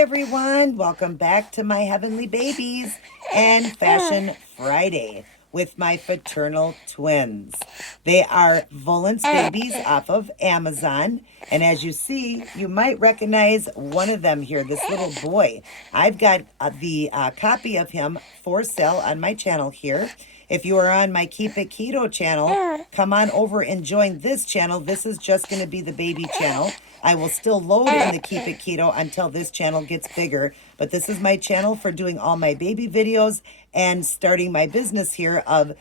everyone. Welcome back to my Heavenly Babies and Fashion Friday with my fraternal twins. They are Volance babies off of Amazon. And as you see, you might recognize one of them here, this little boy. I've got the copy of him for sale on my channel here. If you are on my Keep It Keto channel, come on over and join this channel. This is just going to be the baby channel. I will still load in the Keep It Keto until this channel gets bigger. But this is my channel for doing all my baby videos and starting my business here of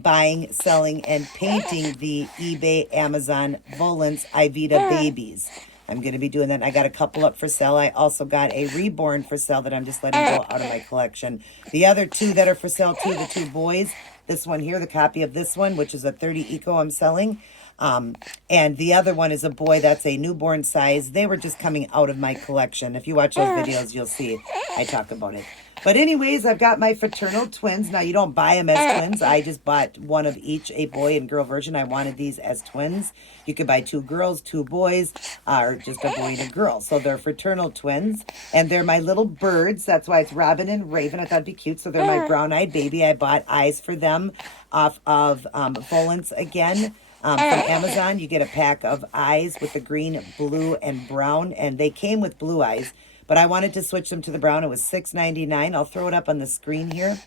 buying, selling, and painting the eBay, Amazon, Volance, Ivita babies. I'm going to be doing that. I got a couple up for sale. I also got a reborn for sale that I'm just letting go out of my collection. The other two that are for sale too, the two boys. This one here, the copy of this one, which is a 30 Eco I'm selling. And the other one is a boy that's a newborn size. They were just coming out of my collection. If you watch those videos, you'll see I talk about it. But anyways, I've got my fraternal twins. Now, you don't buy them as twins. I just bought one of each, a boy and girl version. I wanted these as twins. You could buy two girls, two boys, or just a boy and a girl. So they're fraternal twins. And they're my little birds. That's why it's Robin and Raven. I thought it'd be cute. So they're my brown-eyed baby. I bought eyes for them off of Volance again. From Amazon. You get a pack of eyes with the green, blue, and brown. And they came with blue eyes. But I wanted to switch them to the brown. It was $6.99. I'll throw it up on the screen here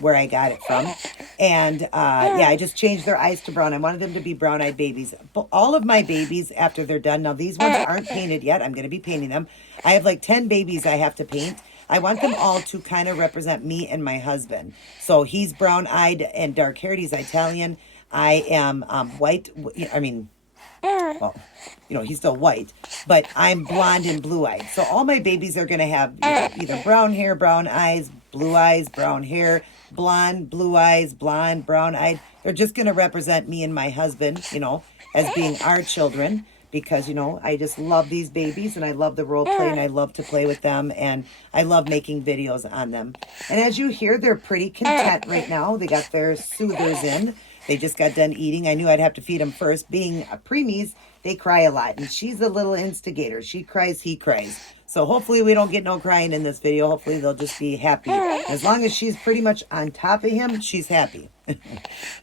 where I got it from. And yeah, I just changed their eyes to brown. I wanted them to be brown-eyed babies. But all of my babies, after they're done, now these ones aren't painted yet. I'm going to be painting them. I have like 10 babies I have to paint. I want them all to kind of represent me and my husband. So he's brown-eyed and dark-haired. He's Italian. I am white. I mean, well, you know, he's still white, but I'm blonde and blue-eyed. So all my babies are going to have either brown hair, brown eyes, blue eyes, brown hair, blonde, blue eyes, blonde, brown-eyed. They're just going to represent me and my husband, you know, as being our children because, you know, I just love these babies and I love the role play and I love to play with them and I love making videos on them. And as you hear, they're pretty content right now. They got their soothers in. They just got done eating. I knew I'd have to feed them first. Being preemies, they cry a lot. And she's a little instigator. She cries, he cries. So hopefully we don't get no crying in this video. Hopefully they'll just be happy. As long as she's pretty much on top of him, she's happy.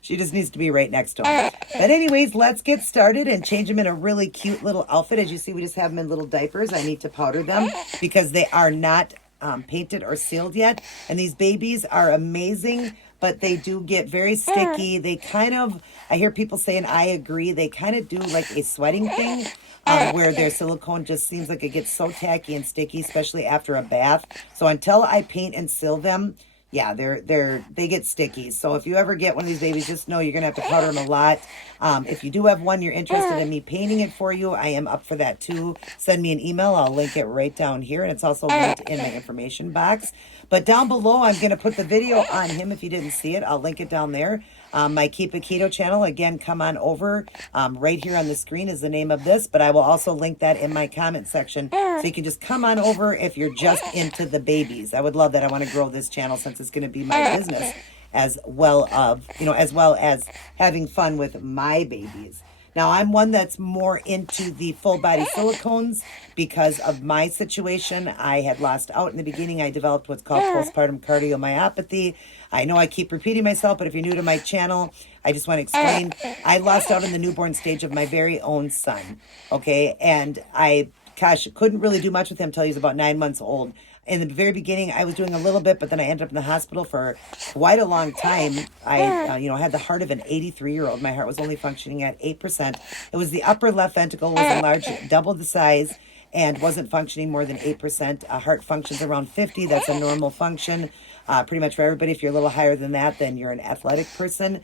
She just needs to be right next to him. But anyways, let's get started and change them in a really cute little outfit. As you see, we just have them in little diapers. I need to powder them because they are not painted or sealed yet. And these babies are amazing, but they do get very sticky. They kind of, I hear people saying, I agree, they kind of do like a sweating thing where their silicone just seems like it gets so tacky and sticky, especially after a bath. So until I paint and seal them, yeah, they get sticky. So if you ever get one of these babies, just know you're going to have to powder them a lot. If you do have one, you're interested in me painting it for you, I am up for that too. Send me an email. I'll link it right down here. And it's also linked in my information box. But down below, I'm going to put the video on him. If you didn't see it, I'll link it down there. My Keep It Keto channel, again, come on over. Right here on the screen is the name of this, but I will also link that in my comment section. So you can just come on over if you're just into the babies. I would love that. I want to grow this channel since it's going to be my business as well as having fun with my babies. Now, I'm one that's more into the full body silicones because of my situation. I had lost out in the beginning. I developed what's called postpartum cardiomyopathy. I know I keep repeating myself, but if you're new to my channel, I just want to explain. I lost out in the newborn stage of my very own son, okay? And couldn't really do much with him until he was about 9 months old. In the very beginning, I was doing a little bit, but then I ended up in the hospital for quite a long time. I, had the heart of an 83-year-old. My heart was only functioning at 8%. It was the upper left ventricle was enlarged, double the size, and wasn't functioning more than 8%. Heart functions around 50. That's a normal function. Pretty much for everybody. If you're a little higher than that, then you're an athletic person.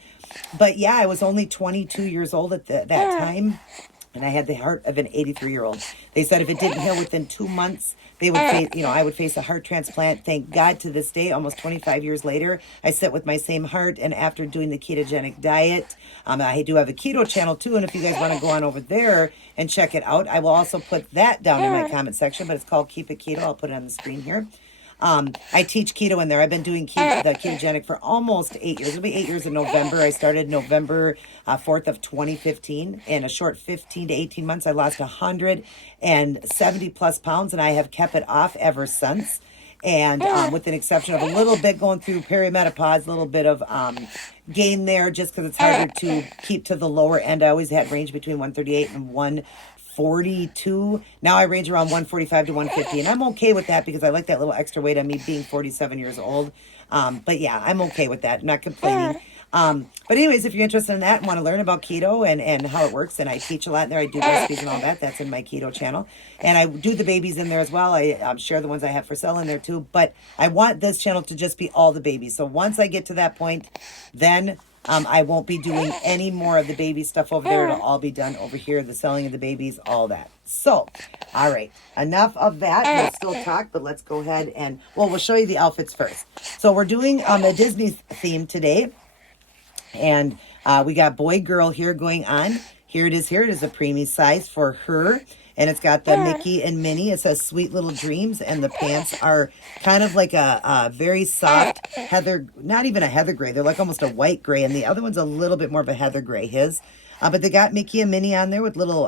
But yeah, I was only 22 years old at that time. And I had the heart of an 83-year-old. They said if it didn't heal within 2 months, they would face, I would face a heart transplant. Thank God to this day, almost 25 years later, I sit with my same heart. And after doing the ketogenic diet, I do have a keto channel too. And if you guys want to go on over there and check it out, I will also put that down in my comment section. But it's called Keep It Keto. I'll put it on the screen here. I teach keto in there. I've been doing the ketogenic for almost 8 years. It'll be 8 years in November. I started November 4th of 2015. In a short 15 to 18 months, I lost 170 plus pounds, and I have kept it off ever since. And with an exception of a little bit going through perimenopause, a little bit of gain there just because it's harder to keep to the lower end. I always had range between 138 and 142. Now I range around 145 to 150, and I'm okay with that because I like that little extra weight on me being 47 years old. But yeah, I'm okay with that. I'm not complaining. But anyways, if you're interested in that and want to learn about keto and how it works, and I teach a lot in there, I do recipes and all that. That's in my keto channel. And I do the babies in there as well. I share the ones I have for sale in there too. But I want this channel to just be all the babies. So once I get to that point, then I won't be doing any more of the baby stuff over there. It'll all be done over here, the selling of the babies, all that. So, all right, enough of that. We'll still talk, but let's go ahead and, well, we'll show you the outfits first. So we're doing a Disney theme today. And we got boy girl here going on. Here it is. Here it is a preemie size for her. And it's got the Mickey and Minnie. It says Sweet Little Dreams. And the pants are kind of like a very soft heather, not even a heather gray. They're like almost a white gray. And the other one's a little bit more of a heather gray, his. But they got Mickey and Minnie on there with little,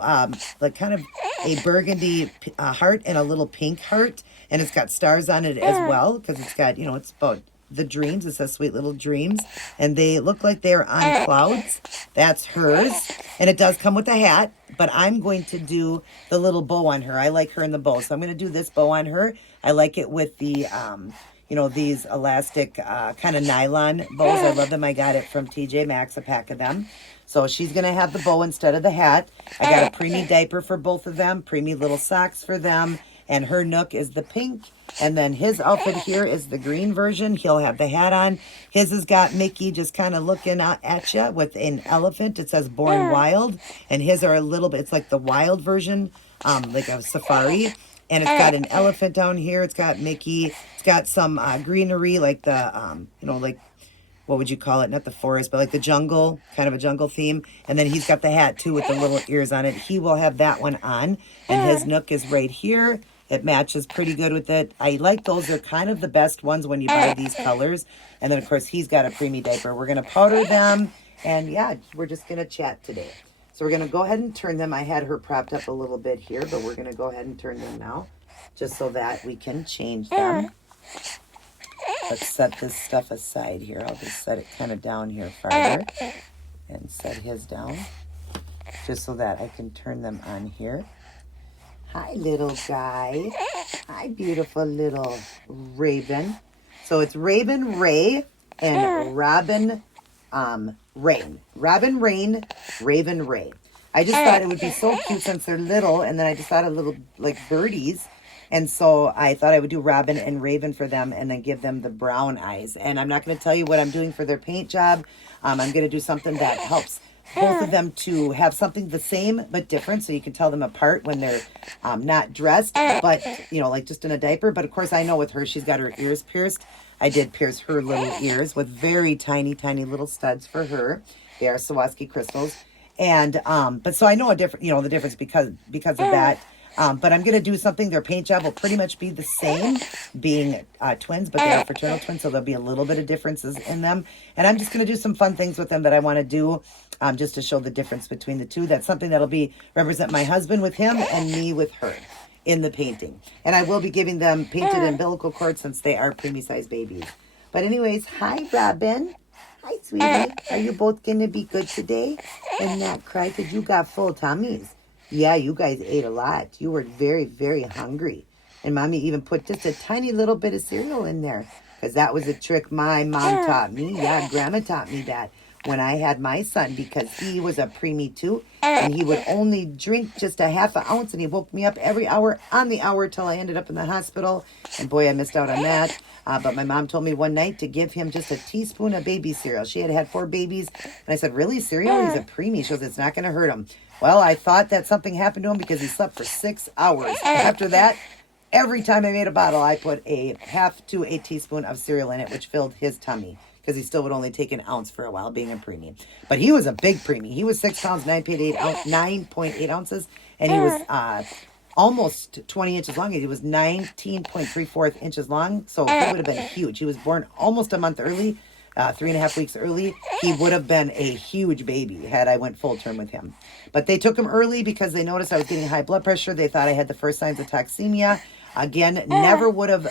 like kind of a burgundy heart and a little pink heart. And it's got stars on it as well because it's got, it's about the dreams. It says Sweet Little Dreams. And they look like they're on clouds. That's hers. And it does come with a hat. But I'm going to do the little bow on her. I like her in the bow. So I'm going to do this bow on her. I like it with the, these elastic kind of nylon bows. I love them. I got it from TJ Maxx, a pack of them. So she's going to have the bow instead of the hat. I got a preemie diaper for both of them. Preemie little socks for them. And her Nook is the pink. And then his outfit here is the green version. He'll have the hat on. His has got Mickey just kind of looking out at you with an elephant. It says Born Wild. And his are a little bit, it's like the wild version, like a safari. And it's got an elephant down here. It's got Mickey. It's got some greenery, like the, like, what would you call it? Not the forest, but like the jungle, kind of a jungle theme. And then he's got the hat too with the little ears on it. He will have that one on. And his Nook is right here. It matches pretty good with it. I like those. They're kind of the best ones when you buy these colors. And then, of course, he's got a preemie diaper. We're going to powder them. And, yeah, we're just going to chat today. So we're going to go ahead and turn them. I had her propped up a little bit here, but we're going to go ahead and turn them now just so that we can change them. Let's set this stuff aside here. I'll just set it kind of down here farther and set his down just so that I can turn them on here. Hi, little guy. Hi, beautiful little Raven. So it's Raven Ray and Robin Rain. Robin Rain, Raven Ray. I just thought it would be so cute since they're little, and then I just thought of little, like, birdies. And so I thought I would do Robin and Raven for them and then give them the brown eyes. And I'm not going to tell you what I'm doing for their paint job. I'm going to do something that helps both of them to have something the same but different, so you can tell them apart when they're not dressed, but, like just in a diaper. But, of course, I know with her, she's got her ears pierced. I did pierce her little ears with very tiny, tiny little studs for her. They are Swarovski crystals. And, but so I know the difference because of that. But I'm going to do something. Their paint job will pretty much be the same, being twins, but they are fraternal twins, so there'll be a little bit of differences in them. And I'm just going to do some fun things with them that I want to do just to show the difference between the two. That's something that'll represent my husband with him and me with her in the painting. And I will be giving them painted umbilical cords since they are preemie-sized babies. But anyways, hi, Robin. Hi, sweetie. Are you both going to be good today and not cry because you got full tummies? Yeah, you guys ate a lot. You were very, very hungry. And Mommy even put just a tiny little bit of cereal in there because that was a trick my mom taught me. Yeah, Grandma taught me that when I had my son because he was a preemie too. And he would only drink just a half an ounce and he woke me up every hour on the hour till I ended up in the hospital. And boy, I missed out on that. But my mom told me one night to give him just a teaspoon of baby cereal. She had 4 babies. And I said, really, cereal? He's a preemie. She goes, it's not going to hurt him. Well, I thought that something happened to him because he slept for 6 hours. After that, every time I made a bottle, I put a half to a teaspoon of cereal in it, which filled his tummy because he still would only take an ounce for a while being a preemie. But he was a big preemie. He was 6 pounds, 9.8 ounces, and he was almost 20 inches long. He was 19.34 inches long, so he would have been huge. He was born almost a month early, 3.5 weeks early. He would have been a huge baby had I went full term with him. But they took him early because they noticed I was getting high blood pressure. They thought I had the first signs of toxemia. Again, never would have,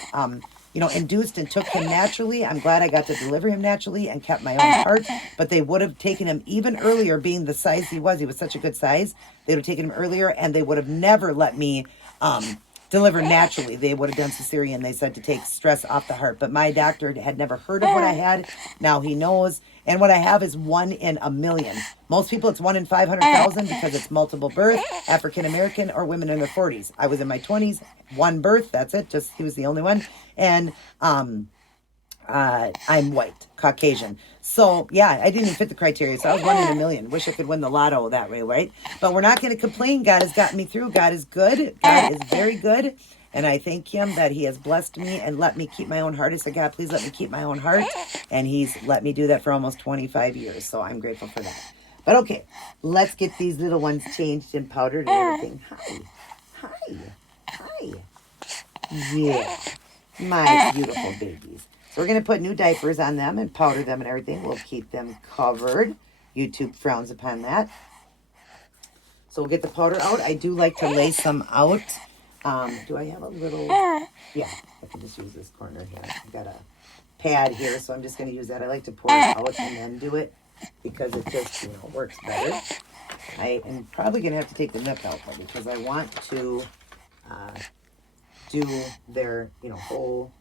induced and took him naturally. I'm glad I got to deliver him naturally and kept my own heart. But they would have taken him even earlier, being the size he was. He was such a good size. They would have taken him earlier, and they would have never let me deliver naturally. They would have done cesarean. They said to take stress off the heart. But my doctor had never heard of what I had. Now he knows. And what I have is 1 in a million. Most people, it's 1 in 500,000 because it's multiple birth, African American, or women in their 40s. I was in my 20s, 1 birth. That's it. Just he was the only one. And I'm white, Caucasian. So yeah, I didn't even fit the criteria. So I was 1 in a million. Wish I could win the lotto that way, right? But we're not going to complain. God has gotten me through. God is good. God is very good. And I thank him that he has blessed me and let me keep my own heart. I said, God, please let me keep my own heart. And he's let me do that for almost 25 years. So I'm grateful for that. But okay, let's get these little ones changed and powdered and everything. Hi. Yeah, my beautiful babies. So we're going to put new diapers on them and powder them and everything. We'll keep them covered. YouTube frowns upon that. So we'll get the powder out. I do like to lay some out. Do I have a little... Yeah, I can just use this corner here. I've got a pad here, so I'm just going to use that. I like to pour it out and then do it because it just, works better. I am probably going to have to take the nip out though because I want to do their, whole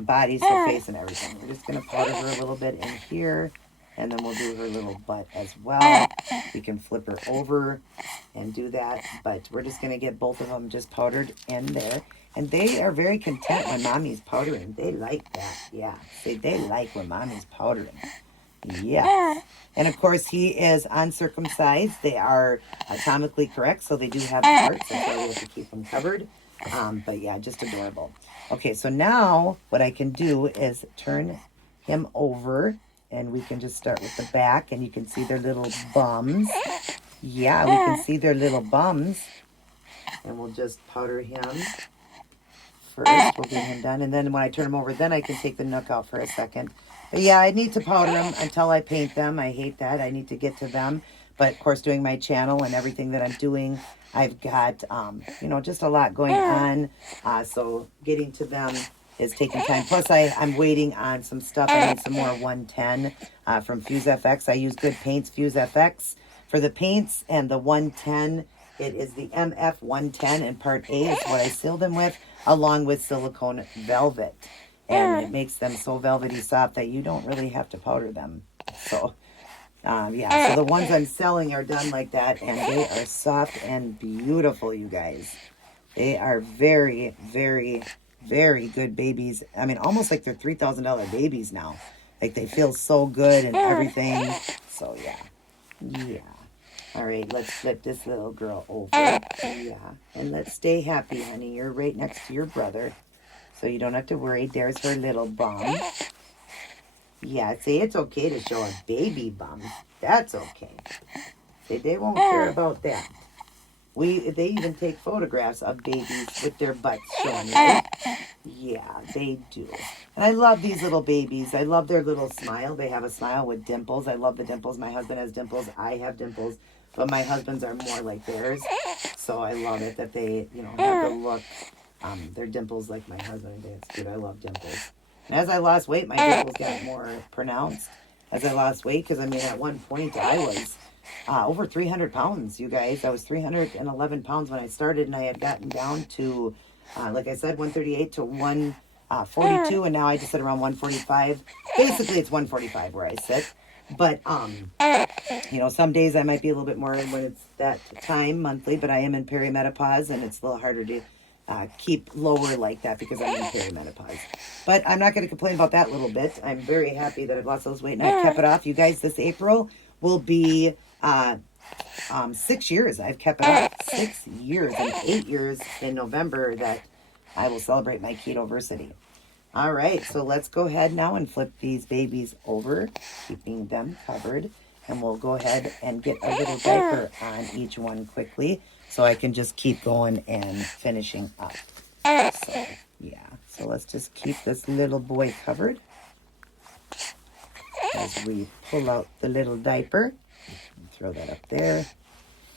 bodies, her face and everything. We're just going to powder her a little bit in here. And then we'll do her little butt as well. We can flip her over and do that. But we're just going to get both of them just powdered in there. And they are very content when mommy's powdering. They like that. Yeah. They like when mommy's powdering. Yeah. And of course, he is uncircumcised. They are anatomically correct. So they do have parts. That's why we have to keep them covered. But yeah, just adorable. Okay, so now what I can do is turn him over. And we can just start with the back, and you can see their little bums. Yeah, we can see their little bums. And we'll just powder him first. We'll get him done. And then when I turn him over, then I can take the nook out for a second. But yeah, I need to powder them until I paint them. I hate that. I need to get to them. But, of course, doing my channel and everything that I'm doing, I've got, just a lot going on. So getting to them is taking time. Plus, I'm waiting on some stuff. I need some more 110 from Fuse FX. I use good paints, Fuse FX. For the paints and the 110, it is the MF 110 in part A is what I seal them with, along with silicone velvet. And it makes them so velvety soft that you don't really have to powder them. So, so the ones I'm selling are done like that, and they are soft and beautiful, you guys. They are very, very, very good babies. I mean, almost like they're $3,000 babies now. Like, they feel so good and everything. So, yeah. All right, let's flip this little girl over. Yeah, and let's stay happy, honey. You're right next to your brother, so you don't have to worry. There's her little bum. Yeah, see, it's okay to show a baby bum. That's okay. See, they won't care about that. They even take photographs of babies with their butts showing, right? Yeah, they do. And I love these little babies. I love their little smile. They have a smile with dimples. I love the dimples. My husband has dimples. I have dimples. But my husband's are more like theirs. So I love it that they, have the look. Their dimples like my husband. It's cute. I love dimples. And as I lost weight, my dimples got more pronounced. As I lost weight, because, at one point I was... over 300 pounds, you guys. I was 311 pounds when I started, and I had gotten down to, like I said, 138 to 142, and now I just sit around 145. Basically, it's 145 where I sit. But, some days I might be a little bit more when it's that time, monthly, but I am in perimenopause, and it's a little harder to keep lower like that because I'm in perimenopause. But I'm not going to complain about that little bit. I'm very happy that I've lost those weight, and I've kept it off. You guys, this April will be 6 years I've kept it up. 6 years and 8 years in November that I will celebrate my Ketoversity. All right, so let's go ahead now and flip these babies over, keeping them covered. and we'll go ahead and get a little diaper on each one quickly so I can just keep going and finishing up. So, yeah. So let's just keep this little boy covered as we pull out the little diaper. Throw that up there.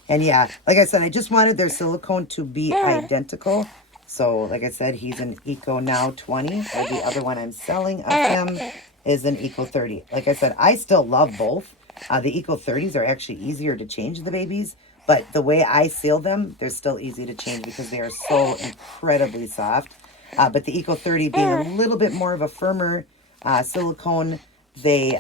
And yeah, like I said, I just wanted their silicone to be identical. So like I said, he's an Eco Now 20, or the other one I'm selling of him is an Eco 30. Like I said, I still love both. The Eco 30s are actually easier to change the babies, but the way I seal them, they're still easy to change because they are so incredibly soft. But the Eco 30 being a little bit more of a firmer silicone, they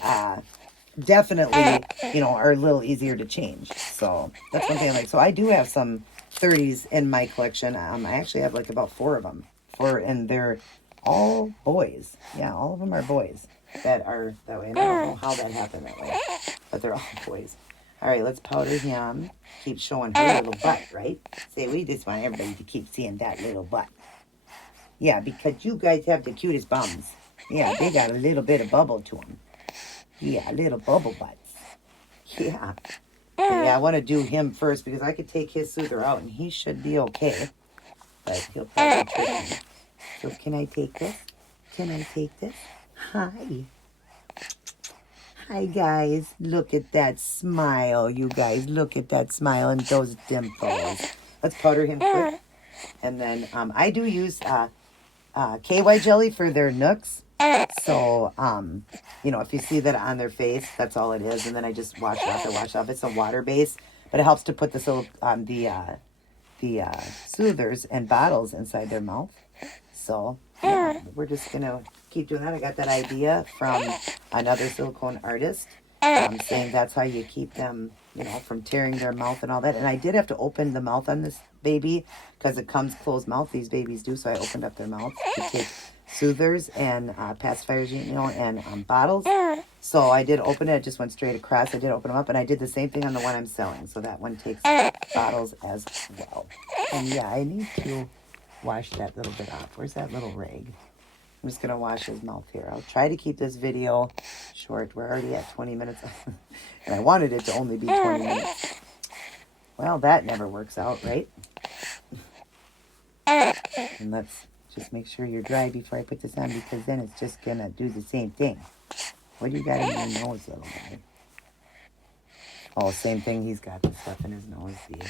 definitely, are a little easier to change. So that's one thing I like. So I do have some 30s in my collection. I actually have like about 4 of them. And they're all boys. Yeah, all of them are boys that are that way. And I don't know how that happened that way, but they're all boys. All right, let's powder him. Keep showing her little butt, right? Say, we just want everybody to keep seeing that little butt. Yeah, because you guys have the cutest bums. Yeah, they got a little bit of bubble to them. Yeah, little bubble butts. Yeah. Yeah, I want to do him first because I could take his soother out and he should be okay. But he'll probably trick me. So can I take this? Can I take this? Hi. Hi, guys. Look at that smile, you guys. Look at that smile and those dimples. Let's powder him quick. And then I do use KY jelly for their nooks. So, if you see that on their face, that's all it is. And then I just wash it off. I wash it off. It's a water base, but it helps to put the soothers and bottles inside their mouth. So, yeah, we're just going to keep doing that. I got that idea from another silicone artist saying that's how you keep them, from tearing their mouth and all that. And I did have to open the mouth on this baby because it comes closed mouth. These babies do. So I opened up their mouth to take soothers and pacifiers, and bottles. So I did open it. It just went straight across. I did open them up, and I did the same thing on the one I'm selling. So that one takes bottles as well. And yeah, I need to wash that little bit off. Where's that little rag? I'm just going to wash his mouth here. I'll try to keep this video short. We're already at 20 minutes. And I wanted it to only be 20 minutes. Well, that never works out, right? And let's just make sure you're dry before I put this on, because then it's just going to do the same thing. What do you got in your nose, little guy? Oh, same thing. He's got the stuff in his nose. See?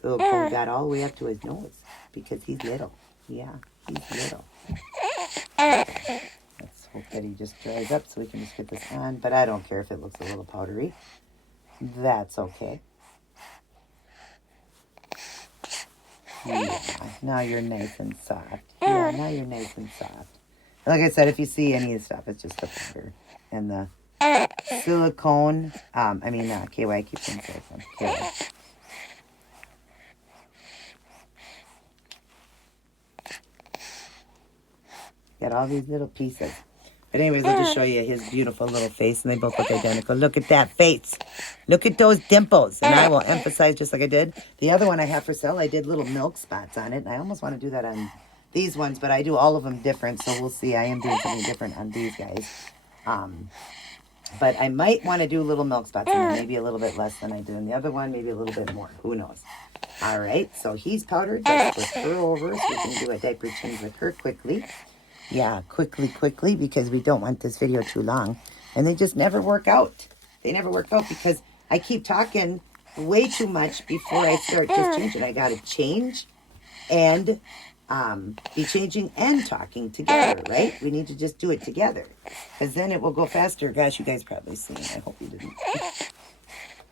So Cole got all the way up to his nose because he's little. Yeah, he's little. Let's hope that he just dries up so we can just get this on. But I don't care if it looks a little powdery. That's okay. Yeah, now you're nice and soft. Yeah, now you're nice and soft. Like I said, if you see any of the stuff, it's just the powder. And the silicone, KY, I keep saying silicone, KY. Got all these little pieces. But anyways, I'll just show you his beautiful little face, and they both look identical. Look at that face. Look at those dimples. And I will emphasize, just like I did, the other one I have for sale, I did little milk spots on it, and I almost want to do that on these ones, but I do all of them different, so we'll see. I am doing something different on these guys. But I might want to do little milk spots, and maybe a little bit less than I did in the other one, maybe a little bit more. Who knows? All right, so he's powdered. Let's flip her over so we can do a diaper change with her quickly. Yeah, quickly, because we don't want this video too long. And they just never work out. They never work out because I keep talking way too much before I start just changing. I got to change and be changing and talking together, right? We need to just do it together because then it will go faster. Gosh, you guys probably seen it. I hope you didn't.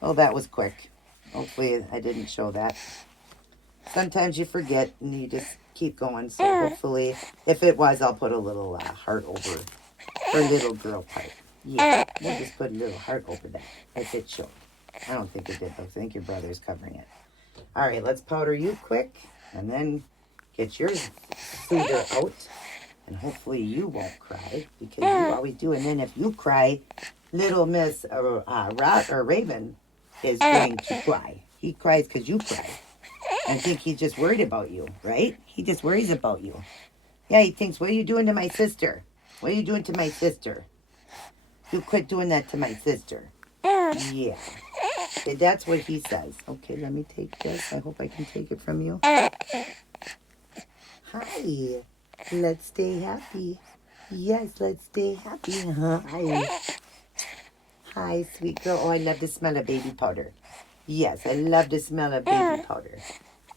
Oh, that was quick. Hopefully I didn't show that. Sometimes you forget and you just keep going. So hopefully, if it was, I'll put a little heart over her little girl part. Yeah, we'll just put a little heart over that if it showed. I don't think it did, though. I think your brother's covering it. All right, let's powder you quick and then get your soother out. And hopefully you won't cry because you always do. And then if you cry, little Miss Raven is going to cry. He cries because you cry. I think he's just worried about you, right? He just worries about you. Yeah, he thinks, what are you doing to my sister? What are you doing to my sister? You quit doing that to my sister. Yeah. Okay, that's what he says. Okay, let me take this. I hope I can take it from you. Hi. Let's stay happy. Yes, let's stay happy. Hi. Hi, sweet girl. Oh, I love the smell of baby powder. Yes, I love the smell of baby powder.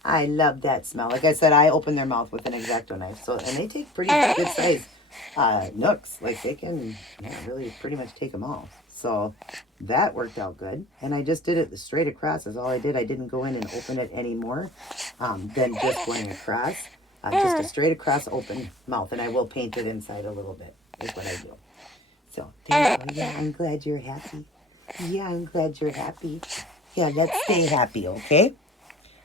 I love that smell. Like I said, I open their mouth with an X-Acto knife. So, and they take pretty good size nooks. Like they can really pretty much take them all. So that worked out good. And I just did it straight across is all I did. I didn't go in and open it anymore than just going across. Just a straight across open mouth. And I will paint it inside a little bit is what I do. So there you go. Yeah, I'm glad you're happy. Yeah, I'm glad you're happy. Yeah, let's stay happy, okay?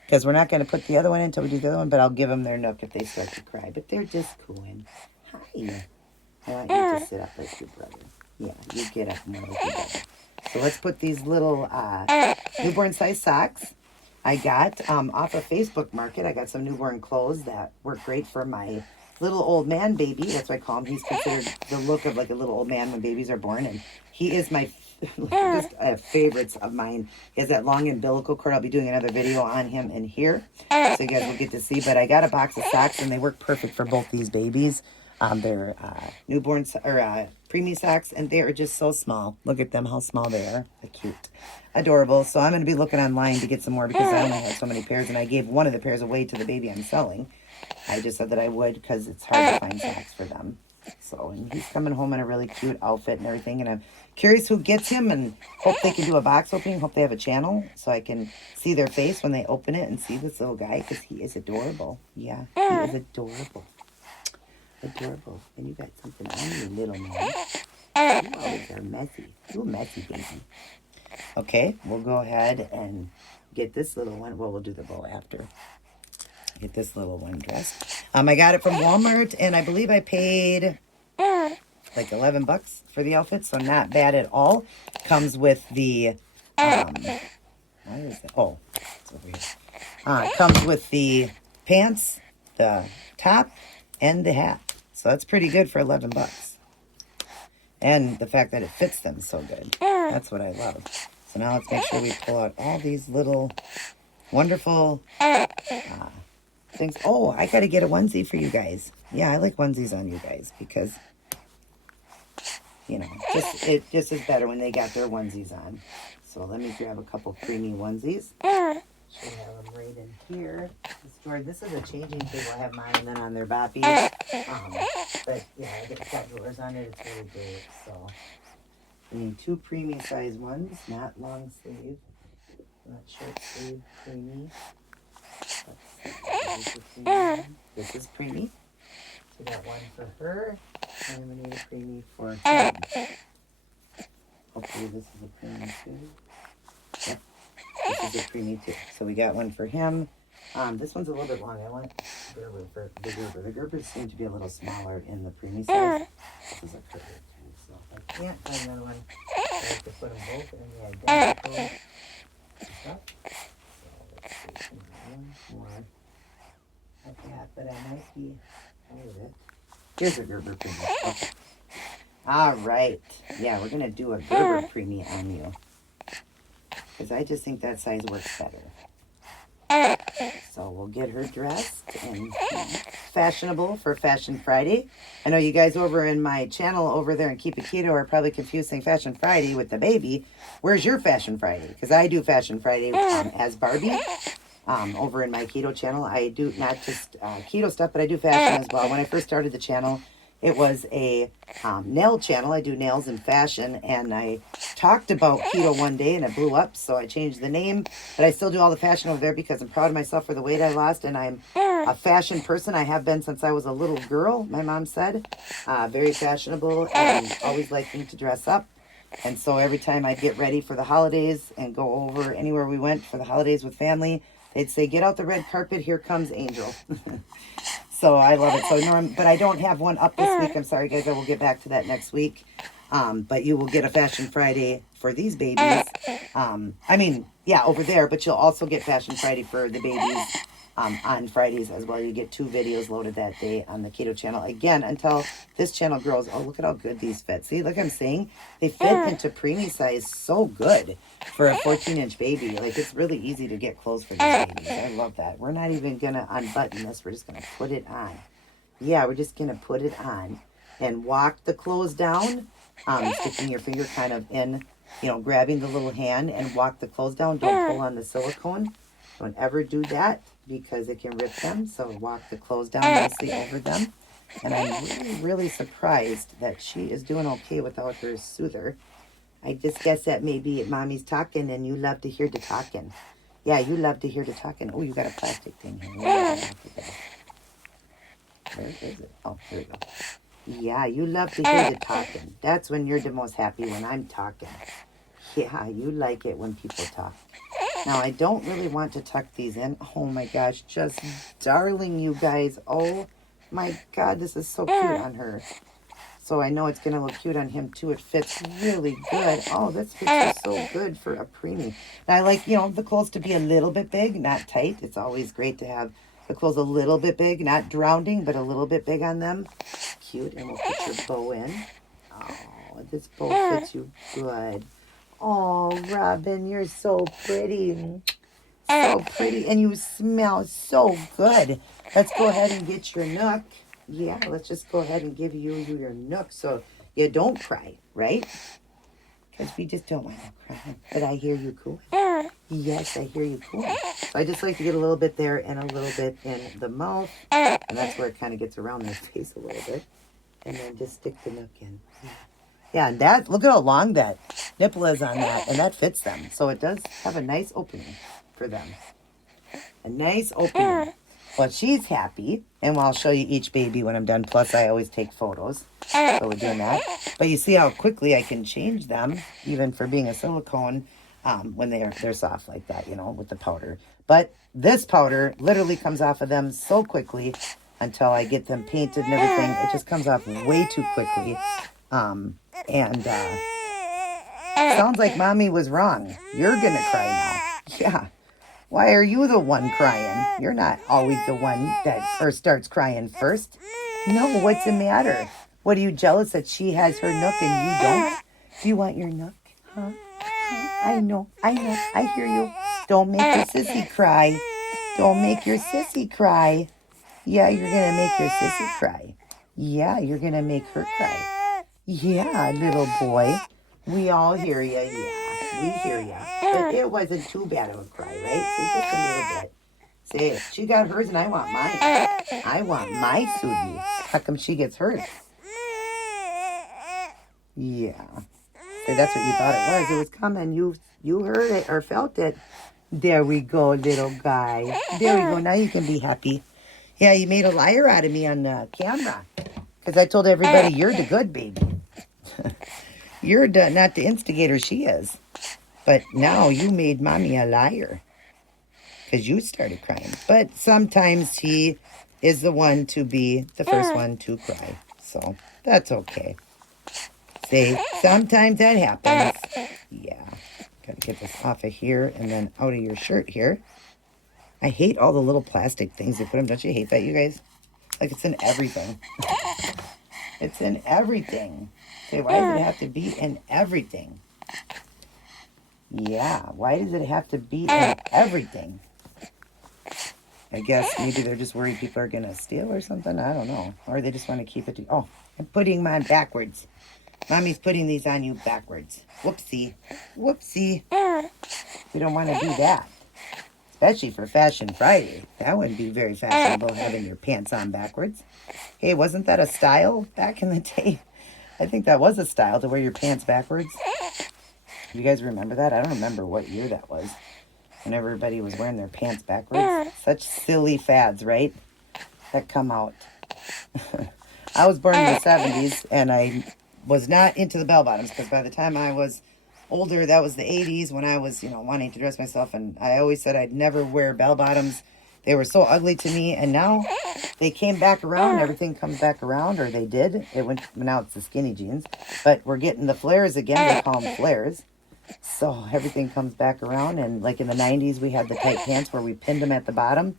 Because we're not going to put the other one in until we do the other one, but I'll give them their nook if they start to cry. But they're just cooing. Hi. I want you to sit up like your brother. Yeah, you get up more like your brother. So let's put these little newborn size socks I got off of Facebook Market. I got some newborn clothes that work great for my little old man baby. That's what I call him. He's considered the look of like a little old man when babies are born. And he is my just favorites of mine. He has that long umbilical cord. I'll be doing another video on him in here, so you guys will get to see. But I got a box of socks, and they work perfect for both these babies. They're newborn or preemie socks, and they are just so small. Look at them, how small they are. They're cute, adorable. So I'm going to be looking online to get some more because I only have so many pairs, and I gave one of the pairs away to the baby I'm selling. I just said that I would because it's hard to find socks for them. So, and he's coming home in a really cute outfit and everything. And I'm curious who gets him and hope they can do a box opening. Hope they have a channel so I can see their face when they open it and see this little guy because he is adorable. Yeah, he is adorable. Adorable. And you got something on you, little man. You always are messy. You're a messy baby. Okay, we'll go ahead and get this little one. Well, we'll do the bow after. Get this little one dressed. I got it from Walmart, and I believe I paid like $11 for the outfit, so not bad at all. Comes with the what is it? Oh, it's over here. Comes with the pants, the top, and the hat. So that's pretty good for $11. And the fact that it fits them so good. That's what I love. So now let's make sure we pull out all these little wonderful things. Oh, I got to get a onesie for you guys. Yeah, I like onesies on you guys because, you know, it just is better when they got their onesies on. So let me grab a couple creamy onesies. Should have them right in here. This is a changing table. I have mine and then on their boppies. But yeah, it's got drawers on it. It's really great. So I need 2 preemie size ones, not long sleeve, not short sleeve, preemie. This is preemie. So got one for her, and we need a preemie for him. Hopefully this is a preemie too. Yep, this is a preemie too. So we got one for him. This one's a little bit long. I want Gerber for the Gerber. The Gerbers seem to be a little smaller in the preemie size. This is a Gerber too. So if I can't find another one, I have to put them both in the identical stuff. So let's see. One more. Okay, but I might be out of it. Here's a Gerber preemie. Okay. All right. Yeah, we're going to do a Gerber preemie on you. Because I just think that size works better. So we'll get her dressed and fashionable for Fashion Friday. I know you guys over in my channel over there in Keep It Keto are probably confusing Fashion Friday with the baby. Where's your Fashion Friday? Because I do Fashion Friday as Barbie. Over in my keto channel. I do not just keto stuff, but I do fashion as well. When I first started the channel, it was a nail channel. I do nails and fashion, and I talked about keto one day, and it blew up, so I changed the name. But I still do all the fashion over there because I'm proud of myself for the weight I lost, and I'm a fashion person. I have been since I was a little girl, my mom said. Very fashionable and always liking to dress up. And so every time I'd get ready for the holidays and go over anywhere we went for the holidays with family, they'd say, get out the red carpet, here comes Angel. So I love it. So but I don't have one up this week. I'm sorry, guys. I will get back to that next week. But you will get a Fashion Friday for these babies. I mean, yeah, over there. But you'll also get Fashion Friday for the babies on Fridays as well. You get 2 videos loaded that day on the keto channel. Again, until this channel grows. Oh, look at how good these fit. See, like I'm saying, they fit into preemie size so good for a 14-inch baby. Like, it's really easy to get clothes for these babies. I love that. We're not even going to unbutton this. We're just going to put it on. Yeah, we're just going to put it on and walk the clothes down, sticking your finger kind of in, grabbing the little hand and walk the clothes down. Don't pull on the silicone. Don't ever do that because it can rip them. So walk the clothes down nicely over them. And I'm really, really surprised that she is doing okay without her soother. I just guess that maybe mommy's talking and you love to hear the talking. Yeah, you love to hear the talking. Oh, you got a plastic thing here. Where is it? Oh, here we go. Yeah, you love to hear the talking. That's when you're the most happy, when I'm talking. Yeah, you like it when people talk. Now, I don't really want to tuck these in. Oh my gosh, just darling, you guys. Oh my God, this is so cute on her. So I know it's going to look cute on him too. It fits really good. Oh, this fits so good for a preemie. And I like, the clothes to be a little bit big, not tight. It's always great to have the clothes a little bit big, not drowning, but a little bit big on them. Cute. And we'll put your bow in. Oh, this bow fits you good. Oh, Robin, you're so pretty. So pretty. And you smell so good. Let's go ahead and get your nook. Yeah, let's just go ahead and give you your nook so you don't cry, right? Because we just don't want to cry. But I hear you cooing. Yes, I hear you cooing. So I just like to get a little bit there and a little bit in the mouth. And that's where it kind of gets around the face a little bit. And then just stick the nook in. Yeah, and that, look at how long that nipple is on that. And that fits them. So it does have a nice opening for them. A nice opening. Well, she's happy, and I'll show you each baby when I'm done. Plus, I always take photos, so we're doing that. But you see how quickly I can change them, even for being a silicone, when they're soft like that, with the powder. But this powder literally comes off of them so quickly until I get them painted and everything. It just comes off way too quickly. Sounds like Mommy was wrong. You're gonna cry now. Yeah. Why are you the one crying? You're not always the one that first starts crying first. No, what's the matter? What, are you jealous that she has her nook and you don't? Do you want your nook? Huh? I know, I hear you. Don't make your sissy cry. Don't make your sissy cry. Yeah, you're going to make your sissy cry. Yeah, you're going to make her cry. Yeah, little boy. We all hear you, yeah. We hear you. But it wasn't too bad of a cry, right? See, just a little bit. See, she got hers and I want mine. I want my Susie. How come she gets hers? Yeah. See, that's what you thought it was. It was coming. You heard it or felt it. There we go, little guy. There we go. Now you can be happy. Yeah, you made a liar out of me on the camera. Because I told everybody you're the good baby. You're not the instigator, she is. But now you made Mommy a liar. Because you started crying. But sometimes he is the one to be the first one to cry. So that's okay. See, sometimes that happens. Yeah. Gotta get this off of here and then out of your shirt here. I hate all the little plastic things they put them. Don't you hate that, you guys? Like, it's in everything. It's in everything. Say, why does it have to be in everything? Yeah, why does it have to be in everything? I guess maybe they're just worried people are going to steal or something. I don't know. Or they just want to keep it. Oh, I'm putting mine backwards. Mommy's putting these on you backwards. Whoopsie. Whoopsie. We don't want to do that. Especially for Fashion Friday. That wouldn't be very fashionable, having your pants on backwards. Hey, wasn't that a style back in the day? I think that was a style, to wear your pants backwards. You guys remember that? I don't remember what year that was. When everybody was wearing their pants backwards. Such silly fads, right? That come out. I was born in the 70s, and I was not into the bell bottoms, because by the time I was older, that was the 80s, when I was, wanting to dress myself, and I always said I'd never wear bell bottoms. They were so ugly to me, and now they came back around. Everything comes back around, or they did. Now it's the skinny jeans, but we're getting the flares again. They call them flares. So everything comes back around, and like in the 90s, we had the tight pants where we pinned them at the bottom.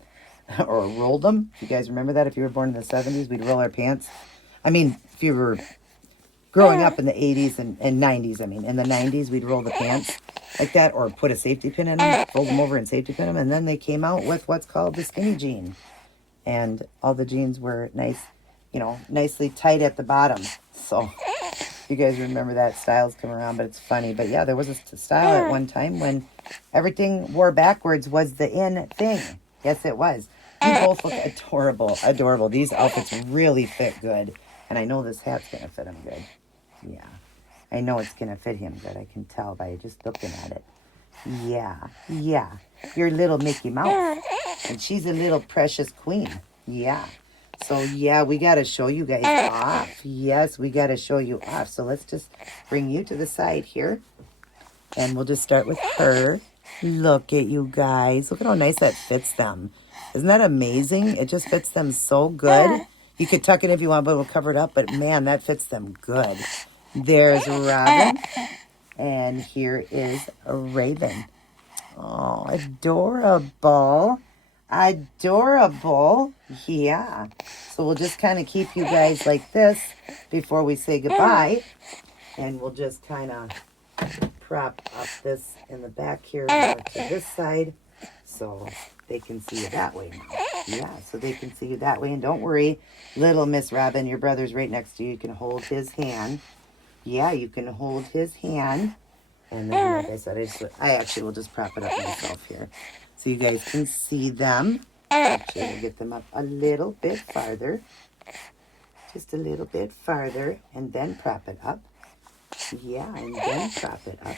or rolled them. You guys remember that? If you were born in the 70s, we'd roll our pants. I mean, if you were growing up in the 80s and 90s, I mean, in the 90s, we'd roll the pants like that or put a safety pin in them, fold them over and safety pin them. And then they came out with what's called the skinny jean. And all the jeans were nice, you know, nicely tight at the bottom. So you guys remember that style's come around, but it's funny. But yeah, there was a style at one time when everything wore backwards was the in thing. Yes, it was. You both look adorable, adorable. These outfits really fit good. And I know this hat's going to fit him good. Yeah. I know it's going to fit him good. I can tell by just looking at it. Yeah. Yeah. You're little Mickey Mouse. And she's a little precious queen. Yeah. So, yeah, we got to show you guys off. Yes, we got to show you off. So let's just bring you to the side here. And we'll just start with her. Look at you guys. Look at how nice that fits them. Isn't that amazing? It just fits them so good. You could tuck it if you want, but we'll cover it up. But, man, that fits them good. There's Robin. And here is Raven. Oh, adorable. Adorable. Yeah. So we'll just kind of keep you guys like this before we say goodbye. And we'll just kind of prop up this in the back here to this side so they can see you that way now. Yeah, so they can see you that way. And don't worry, little Miss Robin, your brother's right next to you. You can hold his hand. Yeah, you can hold his hand. And then, like I said, I actually will just prop it up myself here so you guys can see them. Actually, I'll get them up a little bit farther. Just a little bit farther. And then prop it up. Yeah, and then prop it up.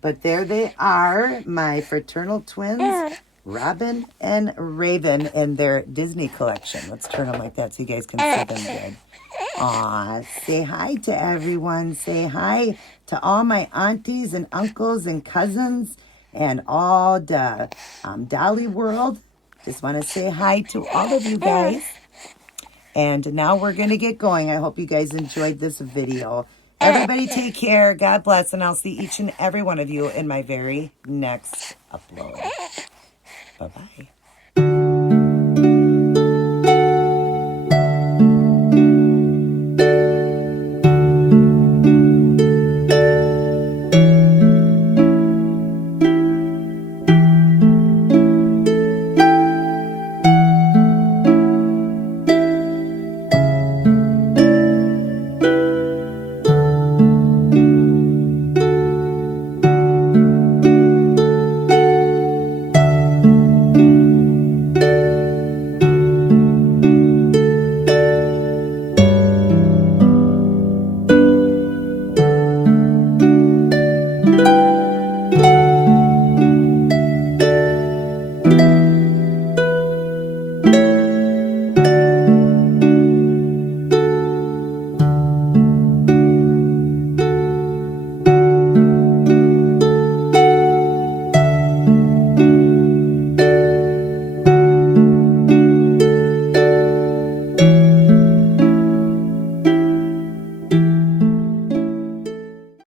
But there they are, my fraternal twins, Robin and Raven, in their Disney collection. Let's turn them like that so you guys can see them good. Aw, say hi to everyone. Say hi to all my aunties and uncles and cousins and all the Dolly World. Just want to say hi to all of you guys. And now we're going to get going. I hope you guys enjoyed this video. Everybody take care. God bless. And I'll see each and every one of you in my very next upload. Bye-bye.